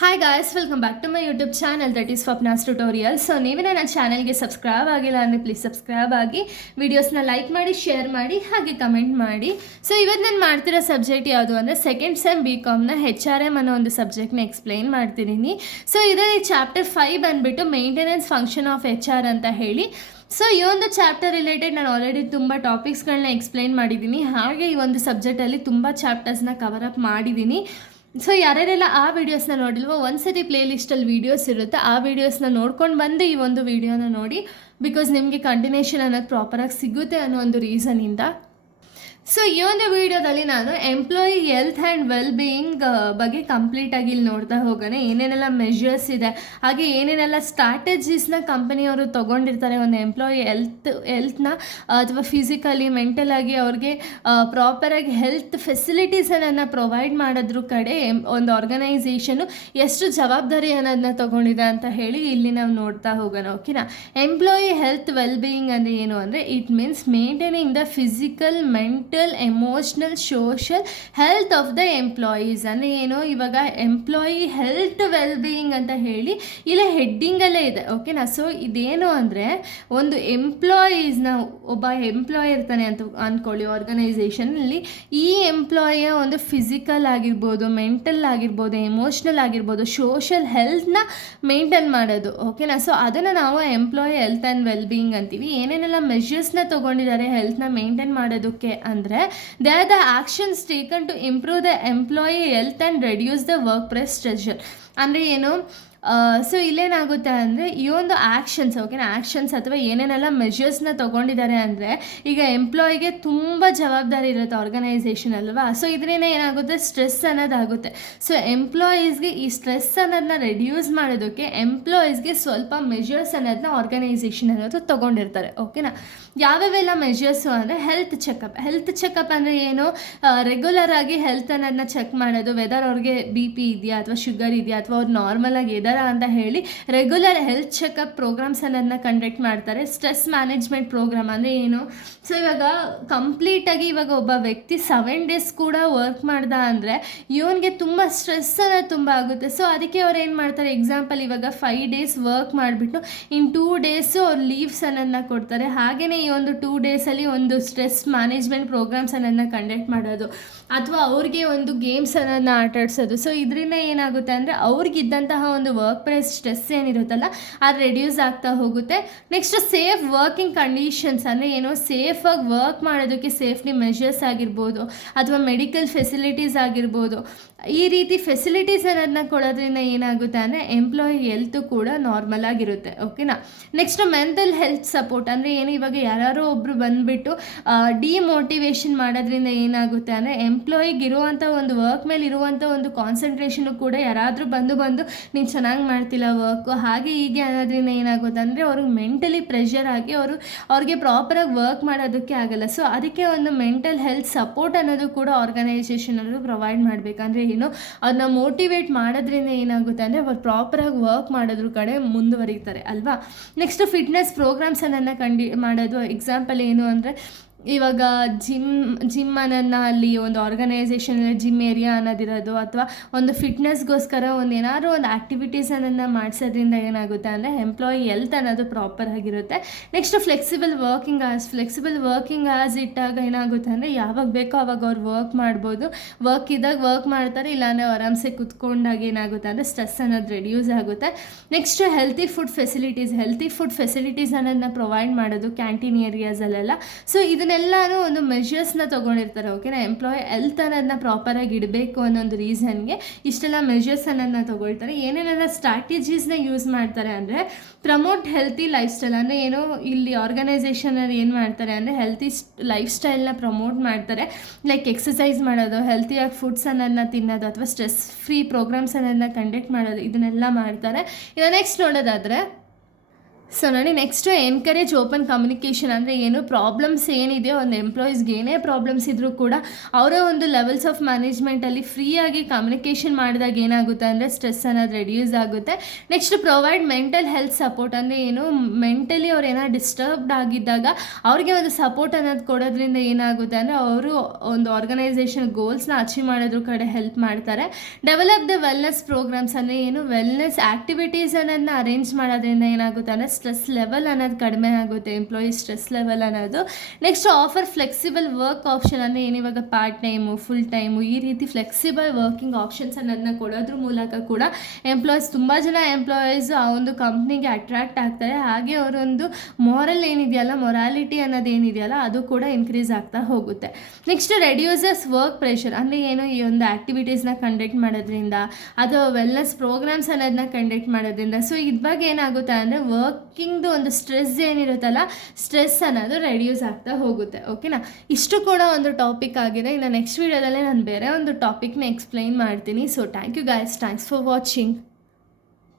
Hi guys, welcome back to my YouTube channel that is Swapna's tutorial. So ನೀವೇ ನನ್ನ ಚಾನಲ್ಗೆ subscribe ಆಗಿಲ್ಲ ಅಂದರೆ ಪ್ಲೀಸ್ ಸಬ್ಸ್ಕ್ರೈಬ್ ಆಗಿ, ವಿಡಿಯೋಸ್ನ ಲೈಕ್ ಮಾಡಿ, ಶೇರ್ ಮಾಡಿ, ಹಾಗೆ ಕಮೆಂಟ್ ಮಾಡಿ. ಸೊ ಇವತ್ತು ನಾನು ಮಾಡ್ತಿರೋ ಸಬ್ಜೆಕ್ಟ್ ಯಾವುದು ಅಂದರೆ ಸೆಕೆಂಡ್ ಸೆಮ್ BComನ HRM ಅನ್ನೋ ಒಂದು ಸಬ್ಜೆಕ್ಟ್ನ ಎಕ್ಸ್ಪ್ಲೈನ್ ಮಾಡ್ತಿದ್ದೀನಿ. ಸೊ ಇದರಲ್ಲಿ ಚಾಪ್ಟರ್ 5 ಬಂದುಬಿಟ್ಟು ಮೇಂಟೆನೆನ್ಸ್ ಫಂಕ್ಷನ್ ಆಫ್ HR ಅಂತ ಹೇಳಿ. ಸೊ ಈ ಒಂದು ಚಾಪ್ಟರ್ ರಿಲೇಟೆಡ್ ನಾನು ಆಲ್ರೆಡಿ ತುಂಬ ಟಾಪಿಕ್ಸ್ಗಳನ್ನ ಎಕ್ಸ್ಪ್ಲೈನ್ ಮಾಡಿದ್ದೀನಿ. ಹಾಗೆ ಈ ಒಂದು ಸಬ್ಜೆಕ್ಟಲ್ಲಿ ತುಂಬ ಚಾಪ್ಟರ್ಸ್ನ ಕವರ್ ಅಪ್ ಮಾಡಿದ್ದೀನಿ. ಸೊ ಯಾರ್ಯಾರೆಲ್ಲ ಆ ವೀಡಿಯೋಸ್ನ ನೋಡಿಲ್ವೋ ಒಂದ್ಸತಿ ಪ್ಲೇ ಲಿಸ್ಟಲ್ಲಿ ವೀಡಿಯೋಸ್ ಇರುತ್ತೆ, ಆ ವೀಡಿಯೋಸ್ನ ನೋಡ್ಕೊಂಡು ಬಂದು ಈ ಒಂದು ವೀಡಿಯೋನ ನೋಡಿ. ಬಿಕಾಸ್ ನಿಮಗೆ ಕಂಟಿನ್ಯೂಷನ್ ಅನ್ನೋದು ಪ್ರಾಪರಾಗಿ ಸಿಗುತ್ತೆ ಅನ್ನೋ ಒಂದು ರೀಸನಿಂದ. ಸೊ ಈ ಒಂದು ವಿಡಿಯೋದಲ್ಲಿ ನಾನು employee health and well being ಬಗ್ಗೆ ಕಂಪ್ಲೀಟಾಗಿ ಇಲ್ಲಿ ನೋಡ್ತಾ ಹೋಗೋಣ. ಏನೇನೆಲ್ಲ ಮೆಷರ್ಸ್ ಇದೆ, ಹಾಗೆ ಏನೇನೆಲ್ಲ ಸ್ಟ್ರಾಟಜೀಸ್ನ ಕಂಪನಿಯವರು ತೊಗೊಂಡಿರ್ತಾರೆ ಒಂದು ಎಂಪ್ಲಾಯಿ ಹೆಲ್ತ್ನ ಅಥವಾ ಫಿಸಿಕಲಿ ಮೆಂಟಲಾಗಿ ಅವ್ರಿಗೆ ಪ್ರಾಪರಾಗಿ ಹೆಲ್ತ್ ಫೆಸಿಲಿಟೀಸನ್ನು ಪ್ರೊವೈಡ್ ಮಾಡೋದ್ರ ಕಡೆ ಒಂದು ಆರ್ಗನೈಸೇಷನು ಎಷ್ಟು ಜವಾಬ್ದಾರಿ ಅನ್ನೋದನ್ನ ತೊಗೊಂಡಿದೆ ಅಂತ ಹೇಳಿ ಇಲ್ಲಿ ನಾವು ನೋಡ್ತಾ ಹೋಗೋಣ. ಓಕೆನಾ. ಎಂಪ್ಲಾಯಿ ಹೆಲ್ತ್ ವೆಲ್ ಬೀಯಿಂಗ್ ಅಂದರೆ ಏನು ಅಂದರೆ it means maintaining the physical, mental, emotional, social health of the employees ಅಂದರೆ ಏನು, ಇವಾಗ ಎಂಪ್ಲಾಯಿ ಹೆಲ್ತ್ ವೆಲ್ ಬೀಯಿಂಗ್ ಅಂತ ಹೇಳಿ ಇಲ್ಲ ಹೆಡ್ಡಿಂಗಲ್ಲೇ ಇದೆ. ಓಕೆನಾ. ಸೊ ಇದೇನು ಅಂದರೆ ಒಂದು ಎಂಪ್ಲಾಯೀಸ್ನ, ಒಬ್ಬ ಎಂಪ್ಲಾಯ್ ಇರ್ತಾನೆ ಅಂತ ಅಂದ್ಕೊಳ್ಳಿ ಆರ್ಗನೈಸೇಷನಲ್ಲಿ. ಈ ಎಂಪ್ಲಾಯಿಯ ಒಂದು ಫಿಸಿಕಲ್ ಆಗಿರ್ಬೋದು, ಮೆಂಟಲ್ ಆಗಿರ್ಬೋದು, ಎಮೋಷ್ನಲ್ ಆಗಿರ್ಬೋದು, ಸೋಷಲ್ ಹೆಲ್ತ್ನ ಮೇಂಟೈನ್ ಮಾಡೋದು. ಓಕೆನಾ. ಸೊ ಅದನ್ನು ನಾವು employee health and well being ಅಂತೀವಿ. ಏನೇನೆಲ್ಲ ಮೆಷರ್ಸ್ನ ತೊಗೊಂಡಿದ್ದಾರೆ ಹೆಲ್ತ್ನ ಮೇಂಟೈನ್ ಮಾಡೋದಕ್ಕೆ ಅಂದರೆ they are the actions taken to improve the employee health and reduce the workplace pressure. ಅಂದರೆ ಏನು, ಸೊ ಇಲ್ಲೇನಾಗುತ್ತೆ ಅಂದರೆ ಈ ಒಂದು ಆ್ಯಕ್ಷನ್ಸ್, ಓಕೆನಾ, ಆ್ಯಕ್ಷನ್ಸ್ ಅಥವಾ ಏನೇನೆಲ್ಲ ಮೆಷರ್ಸ್ನ ತೊಗೊಂಡಿದ್ದಾರೆ ಅಂದರೆ ಈಗ ಎಂಪ್ಲಾಯಿಗೆ ತುಂಬ ಜವಾಬ್ದಾರಿ ಇರುತ್ತೆ ಆರ್ಗನೈಸೇಷನ್ ಅಲ್ವಾ. ಸೊ ಇದರಿಂದ ಏನಾಗುತ್ತೆ, ಸ್ಟ್ರೆಸ್ ಅನ್ನೋದಾಗುತ್ತೆ. ಸೊ ಎಂಪ್ಲಾಯೀಸ್ಗೆ ಈ ಸ್ಟ್ರೆಸ್ ಅನ್ನೋದನ್ನ ರೆಡ್ಯೂಸ್ ಮಾಡೋದಕ್ಕೆ ಎಂಪ್ಲಾಯೀಸ್ಗೆ ಸ್ವಲ್ಪ ಮೆಷರ್ಸ್ ಅನ್ನೋದನ್ನ ಆರ್ಗನೈಸೇಷನ್ ಅನ್ನೋದು ತೊಗೊಂಡಿರ್ತಾರೆ. ಓಕೆನಾ. ಯಾವ್ಯಾವೆಲ್ಲ ಮೆಷರ್ಸು ಅಂದರೆ ಹೆಲ್ತ್ ಚೆಕಪ್ ಅಂದರೆ ಏನು, ರೆಗ್ಯುಲರ್ ಆಗಿ ಹೆಲ್ತ್ ಅನ್ನೋದನ್ನ ಚೆಕ್ ಮಾಡೋದು, ವೆದರ್ ಅವ್ರಿಗೆ BP ಇದೆಯಾ ಅಥವಾ ಶುಗರ್ ಇದೆಯಾ ಅಥವಾ ಅವ್ರು ನಾರ್ಮಲಾಗಿ ಅಂತ ಹೇಳಿ ರೆಗ್ಯುಲರ್ ಹೆಲ್ತ್ ಚೆಕಪ್ ಪ್ರೋಗ್ರಾಮ್ಸ್ ಅನ್ನೋದನ್ನ ಕಂಡಕ್ಟ್ ಮಾಡ್ತಾರೆ. ಸ್ಟ್ರೆಸ್ ಮ್ಯಾನೇಜ್ಮೆಂಟ್ ಪ್ರೋಗ್ರಾಮ್ ಅಂದರೆ ಏನು, ಸೊ ಇವಾಗ ಕಂಪ್ಲೀಟಾಗಿ ಇವಾಗ ಒಬ್ಬ ವ್ಯಕ್ತಿ 7 days ಕೂಡ ವರ್ಕ್ ಮಾಡ್ದ ಅಂದರೆ ಇವನಿಗೆ ತುಂಬ ಸ್ಟ್ರೆಸ್ ಅನ್ನೋದು ತುಂಬ ಆಗುತ್ತೆ. ಸೊ ಅದಕ್ಕೆ ಅವ್ರು ಏನು ಮಾಡ್ತಾರೆ, ಎಕ್ಸಾಂಪಲ್ ಇವಾಗ 5 days ವರ್ಕ್ ಮಾಡಿಬಿಟ್ಟು ಇನ್ನು 2 days ಅವ್ರು ಲೀವ್ಸ್ ಅನ್ನೋದನ್ನ ಕೊಡ್ತಾರೆ. ಹಾಗೆಯೇ ಈ ಒಂದು 2 daysಲ್ಲಿ ಒಂದು ಸ್ಟ್ರೆಸ್ ಮ್ಯಾನೇಜ್ಮೆಂಟ್ ಪ್ರೋಗ್ರಾಮ್ಸ್ ಅನ್ನೋದನ್ನ ಕಂಡಕ್ಟ್ ಮಾಡೋದು ಅಥವಾ ಅವ್ರಿಗೆ ಒಂದು ಗೇಮ್ಸ್ ಅನ್ನೋದನ್ನ ಆಟಾಡಿಸೋದು. ಸೊ ಇದರಿಂದ ಏನಾಗುತ್ತೆ ಅಂದರೆ ಅವ್ರಿಗಿದ್ದಂತಹ ಒಂದು ವರ್ಕ್ ಪ್ಲೇಸ್ ಸ್ಟ್ರೆಸ್ ಏನಿರುತ್ತಲ್ಲ ಅದು ರೆಡ್ಯೂಸ್ ಆಗ್ತಾ ಹೋಗುತ್ತೆ. ನೆಕ್ಸ್ಟ್ ಸೇಫ್ ವರ್ಕಿಂಗ್ ಕಂಡೀಷನ್ಸ್ ಅಂದರೆ ಏನು, ಸೇಫಾಗಿ ವರ್ಕ್ ಮಾಡೋದಕ್ಕೆ ಸೇಫ್ಟಿ ಮೆಷರ್ಸ್ ಆಗಿರ್ಬೋದು ಅಥವಾ ಮೆಡಿಕಲ್ ಫೆಸಿಲಿಟೀಸ್ ಆಗಿರ್ಬೋದು. ಈ ರೀತಿ ಫೆಸಿಲಿಟೀಸ್ ಅನ್ನೋದನ್ನ ಕೊಡೋದ್ರಿಂದ ಏನಾಗುತ್ತೆ ಅಂದರೆ ಎಂಪ್ಲಾಯಿ ಹೆಲ್ತು ಕೂಡ ನಾರ್ಮಲ್ ಆಗಿರುತ್ತೆ. ಓಕೆನಾ. ನೆಕ್ಸ್ಟ್ ಮೆಂಟಲ್ ಹೆಲ್ತ್ ಸಪೋರ್ಟ್ ಅಂದರೆ ಏನು, ಇವಾಗ ಯಾರೋ ಒಬ್ಬರು ಬಂದುಬಿಟ್ಟು ಡಿಮೋಟಿವೇಶನ್ ಮಾಡೋದ್ರಿಂದ ಏನಾಗುತ್ತೆ ಅಂದರೆ ಎಂಪ್ಲಾಯಿಗೆ ಇರುವಂಥ ಒಂದು ವರ್ಕ್ ಮೇಲೆ ಇರುವಂಥ ಒಂದು ಕಾನ್ಸಂಟ್ರೇಷನು ಕೂಡ ಯಾರಾದರೂ ಬಂದು ನೀನು ಚೆನ್ನಾಗಿ ಮಾಡ್ತಿಲ್ಲ ವರ್ಕು ಹಾಗೆ ಹೀಗೆ ಅನ್ನೋದ್ರಿಂದ ಏನಾಗುತ್ತೆ ಅಂದರೆ ಅವ್ರಿಗೆ ಮೆಂಟಲಿ ಪ್ರೆಷರ್ ಆಗಿ ಅವ್ರಿಗೆ ಪ್ರಾಪರಾಗಿ ವರ್ಕ್ ಮಾಡೋದಕ್ಕೆ ಆಗಲ್ಲ. ಸೊ ಅದಕ್ಕೆ ಒಂದು ಮೆಂಟಲ್ ಹೆಲ್ತ್ ಸಪೋರ್ಟ್ ಅನ್ನೋದು ಕೂಡ ಆರ್ಗನೈಸೇಷನ್ ಅನ್ನೋದು ಪ್ರೊವೈಡ್ ಮಾಡಬೇಕಂದ್ರೆ ಏನು, ಅದನ್ನ ಮೋಟಿವೇಟ್ ಮಾಡೋದ್ರಿಂದ ಏನಾಗುತ್ತೆ ಅಂದರೆ ಅವ್ರು ಪ್ರಾಪರಾಗಿ ವರ್ಕ್ ಮಾಡೋದ್ರ ಕಡೆ ಮುಂದುವರಿತಾರೆ ಅಲ್ವಾ. ನೆಕ್ಸ್ಟ್ ಫಿಟ್ನೆಸ್ ಪ್ರೋಗ್ರಾಮ್ಸ್ ಅನ್ನೋದನ್ನ ಮಾಡೋದು. ಎಕ್ಸಾಂಪಲ್ ಏನು ಅಂದರೆ ಇವಾಗ ಜಿಮ್ ಅನ್ನೋದನ್ನ ಅಲ್ಲಿ ಒಂದು ಆರ್ಗನೈಸೇಷನಲ್ಲಿ ಜಿಮ್ ಏರಿಯಾ ಅನ್ನೋದಿರೋದು ಅಥವಾ ಒಂದು ಫಿಟ್ನೆಸ್ಗೋಸ್ಕರ ಒಂದು ಏನಾದರೂ ಒಂದು ಆ್ಯಕ್ಟಿವಿಟೀಸ್ ಅನ್ನೋದನ್ನ ಮಾಡಿಸೋದ್ರಿಂದ ಏನಾಗುತ್ತೆ ಅಂದರೆ ಎಂಪ್ಲಾಯಿ ಹೆಲ್ತ್ ಅನ್ನೋದು ಪ್ರಾಪರ್ ಆಗಿರುತ್ತೆ. ನೆಕ್ಸ್ಟ್ ಫ್ಲೆಕ್ಸಿಬಲ್ ವರ್ಕಿಂಗ್ ಆಸ್ ಇಟ್ಟಾಗ ಏನಾಗುತ್ತೆ ಅಂದರೆ ಯಾವಾಗ ಬೇಕೋ ಆವಾಗ ಅವ್ರು ವರ್ಕ್ ಮಾಡ್ಬೋದು. ವರ್ಕ್ ಇದ್ದಾಗ ವರ್ಕ್ ಮಾಡ್ತಾರೆ, ಇಲ್ಲಾಂದರೆ ಆರಾಮ್ಸೆ ಕುತ್ಕೊಂಡಾಗ ಏನಾಗುತ್ತೆ ಅಂದರೆ ಸ್ಟ್ರೆಸ್ ಅನ್ನೋದು ರೆಡ್ಯೂಸ್ ಆಗುತ್ತೆ. ನೆಕ್ಸ್ಟ್ ಹೆಲ್ತಿ ಫುಡ್ ಫೆಸಿಲಿಟೀಸ್ ಅನ್ನೋದನ್ನ ಪ್ರೊವೈಡ್ ಮಾಡೋದು ಕ್ಯಾಂಟೀನ್ ಏರಿಯಾಸಲ್ಲೆಲ್ಲ. ಸೊ ಇದನ್ನೆಲ್ಲನೂ ಒಂದು ಮೆಷರ್ಸ್ನ ತೊಗೊಂಡಿರ್ತಾರೆ. ಓಕೆನಾ. ಎಂಪ್ಲಾಯಿ ಹೆಲ್ತ್ ಅನ್ನೋದನ್ನ ಪ್ರಾಪರಾಗಿ ಇಡಬೇಕು ಅನ್ನೋ ಒಂದು ರೀಸನ್ಗೆ ಇಷ್ಟೆಲ್ಲ ಮೆಷರ್ಸ್ ಅನ್ನೋದನ್ನ ತೊಗೊಳ್ತಾರೆ. ಏನೇನೆಲ್ಲ ಸ್ಟ್ರಾಟಜೀಸ್ನ ಯೂಸ್ ಮಾಡ್ತಾರೆ ಅಂದರೆ ಪ್ರಮೋಟ್ ಹೆಲ್ತಿ ಲೈಫ್ ಸ್ಟೈಲ್ ಅಂದರೆ ಏನು, ಇಲ್ಲಿ ಆರ್ಗನೈಸೇಷನಲ್ಲಿ ಏನು ಮಾಡ್ತಾರೆ ಅಂದರೆ ಹೆಲ್ತಿ ಲೈಫ್ ಸ್ಟೈಲ್ನ ಪ್ರಮೋಟ್ ಮಾಡ್ತಾರೆ. ಲೈಕ್ ಎಕ್ಸಸೈಸ್ ಮಾಡೋದು, ಹೆಲ್ತಿಯಾಗಿ ಫುಡ್ಸ್ ಅನ್ನೋದನ್ನ ತಿನ್ನೋದು ಅಥವಾ ಸ್ಟ್ರೆಸ್ ಫ್ರೀ ಪ್ರೋಗ್ರಾಮ್ಸ್ ಅನ್ನೋದನ್ನ ಕಂಡಕ್ಟ್ ಮಾಡೋದು, ಇದನ್ನೆಲ್ಲ ಮಾಡ್ತಾರೆ. ಇದು ನೆಕ್ಸ್ಟ್ ನೋಡೋದಾದರೆ ಸೊ ನೋಡಿ ನೆಕ್ಸ್ಟು ಎನ್ಕರೇಜ್ ಓಪನ್ ಕಮ್ಯುನಿಕೇಷನ್ ಅಂದರೆ ಏನು ಪ್ರಾಬ್ಲಮ್ಸ್ ಏನಿದೆಯೋ ಒಂದು ಎಂಪ್ಲಾಯೀಸ್ಗೆ ಏನೇ ಪ್ರಾಬ್ಲಮ್ಸ್ ಇದ್ದರೂ ಕೂಡ ಅವರ ಒಂದು ಲೆವೆಲ್ಸ್ ಆಫ್ ಮ್ಯಾನೇಜ್ಮೆಂಟಲ್ಲಿ ಫ್ರೀಯಾಗಿ ಕಮ್ಯುನಿಕೇಷನ್ ಮಾಡಿದಾಗ ಏನಾಗುತ್ತೆ ಅಂದರೆ ಸ್ಟ್ರೆಸ್ ಅನ್ನೋದು ರೆಡ್ಯೂಸ್ ಆಗುತ್ತೆ. Next provide mental health support ಅಂದರೆ ಏನು ಮೆಂಟಲಿ ಅವ್ರು ಏನಾದ್ರು ಡಿಸ್ಟರ್ಬ್ಡ್ ಆಗಿದ್ದಾಗ ಅವ್ರಿಗೆ ಒಂದು ಸಪೋರ್ಟ್ ಅನ್ನೋದು ಕೊಡೋದ್ರಿಂದ ಏನಾಗುತ್ತೆ ಅಂದರೆ ಅವರು ಒಂದು ಆರ್ಗನೈಸೇಷನ್ ಗೋಲ್ಸ್ನ ಅಚೀವ್ ಮಾಡೋದ್ರ ಕಡೆ ಹೆಲ್ಪ್ ಮಾಡ್ತಾರೆ. ಡೆವಲಪ್ ದ ವೆಲ್ನೆಸ್ ಪ್ರೋಗ್ರಾಮ್ಸ್ ಅಂದರೆ ಏನು ವೆಲ್ನೆಸ್ ಆ್ಯಕ್ಟಿವಿಟೀಸ್ ಅನ್ನೋದನ್ನ ಅರೇಂಜ್ ಮಾಡೋದ್ರಿಂದ ಏನಾಗುತ್ತೆ ಅಂದರೆ ಸ್ಟ್ರೆಸ್ ಲೆವೆಲ್ ಅನ್ನೋದು ಕಡಿಮೆ ಆಗುತ್ತೆ, ಎಂಪ್ಲಾಯೀಸ್ ಸ್ಟ್ರೆಸ್ ಲೆವೆಲ್ ಅನ್ನೋದು. Next offer flexible work option ಅಂದರೆ ಏನು ಇವಾಗ ಪಾರ್ಟ್ ಟೈಮು ಫುಲ್ ಟೈಮು ಈ ರೀತಿ ಫ್ಲೆಕ್ಸಿಬಲ್ ವರ್ಕಿಂಗ್ ಆಪ್ಷನ್ಸ್ ಅನ್ನೋದನ್ನ ಕೊಡೋದ್ರ ಮೂಲಕ ಕೂಡ ತುಂಬ ಜನ ಎಂಪ್ಲಾಯೀಸ್ ಆ ಒಂದು ಕಂಪ್ನಿಗೆ ಅಟ್ರಾಕ್ಟ್ ಆಗ್ತಾರೆ. ಹಾಗೆ ಅವರೊಂದು ಮೊರಾಲಿಟಿ ಅನ್ನೋದೇನಿದೆಯಲ್ಲ ಅದು ಕೂಡ ಇನ್ಕ್ರೀಸ್ ಆಗ್ತಾ ಹೋಗುತ್ತೆ. ನೆಕ್ಸ್ಟ್ ರೆಡ್ಯೂಸಸ್ ವರ್ಕ್ ಪ್ರೆಷರ್ ಅಂದರೆ ಏನು ಈ ಒಂದು ಆ್ಯಕ್ಟಿವಿಟೀಸ್ನ ಕಂಡಕ್ಟ್ ಮಾಡೋದ್ರಿಂದ ಅದು ವೆಲ್ನೆಸ್ ಪ್ರೋಗ್ರಾಮ್ಸ್ ಅನ್ನೋದನ್ನ ಕಂಡಕ್ಟ್ ಮಾಡೋದ್ರಿಂದ ಸೊ ಇದ್ವಾಗ ಏನಾಗುತ್ತೆ ಅಂದರೆ ವರ್ಕಿಂಗ್ದು ಒಂದು ಸ್ಟ್ರೆಸ್ ಏನಿರುತ್ತಲ್ಲ ಸ್ಟ್ರೆಸ್ ಅನ್ನೋದು ರೆಡ್ಯೂಸ್ ಆಗ್ತಾ ಹೋಗುತ್ತೆ. ಓಕೆನಾ, ಇಷ್ಟು ಕೂಡ ಒಂದು ಟಾಪಿಕ್ ಆಗಿದೆ. ಇನ್ನು ನೆಕ್ಸ್ಟ್ ವೀಡಿಯೋದಲ್ಲೇ ನಾನು ಬೇರೆ ಒಂದು ಟಾಪಿಕ್ನ ಎಕ್ಸ್ಪ್ಲೈನ್ ಮಾಡ್ತೀನಿ. So thank you guys, thanks for watching.